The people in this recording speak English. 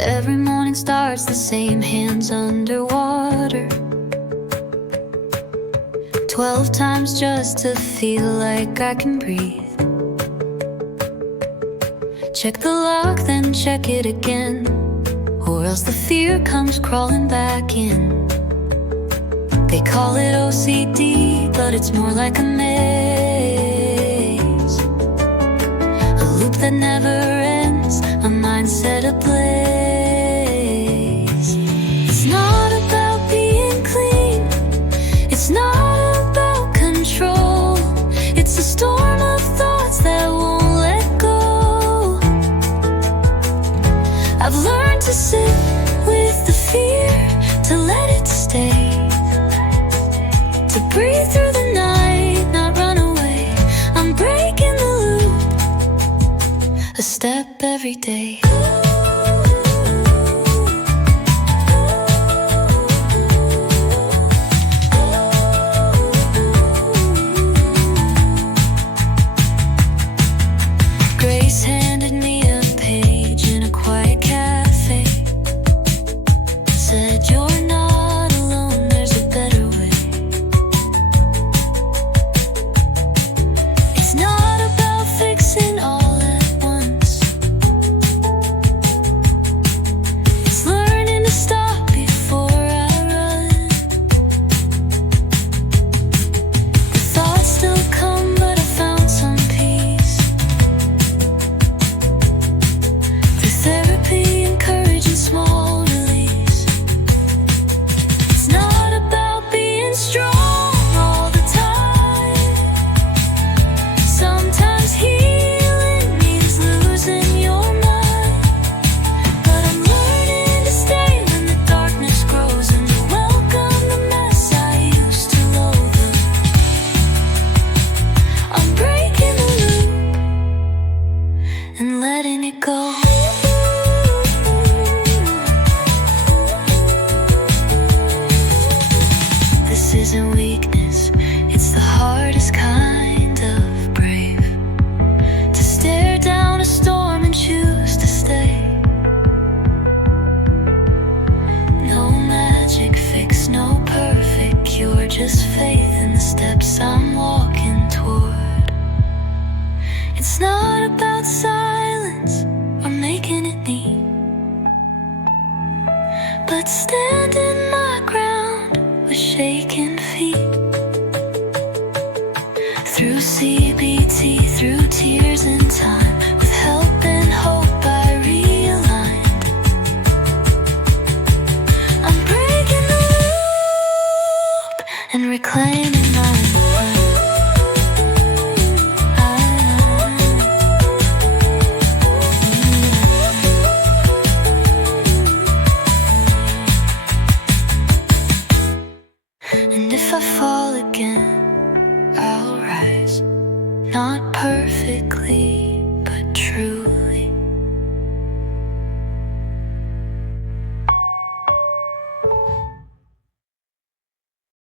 Every morning starts the same, hands underwater. 12 times just to feel like I can breathe. Check the lock, then check it again, or else the fear comes crawling back in. They call it OCD, but it's more like a maze, a loop that never ends, a mindset ablaze. It's not about being clean, it's not about control. It's a storm of thoughts that won't let go. I've learned to sit with the fear, to let it stay, to breathe through the night, not run away. I'm breaking the loop, a step every day. Grace handed me a page in a quiet cafe, said you're not alone, there's a better way. It's not about fixing all at once, it's learning to stop before I run. The thoughts still come, but I found some peace through therapy and courage and small release. It's not about being strong all the time. Sometimes healing means losing your mind. But I'm learning to stay when the darkness grows, and to welcome the mess I used to loathe. I'm breaking the loop and letting it go. This isn't weakness, it's the hardest kind of brave, to stare down a storm and choose to stay. No magic fix, no perfect cure, just faith in the steps I'm walking toward. It's not about silence or making it neat, but standing my ground with shaking feet. Through CBT, through tears and time, with help and hope I realigned. I'm breaking the loop and reclaiming my mind. And if I fall again, I'll rise, not perfectly,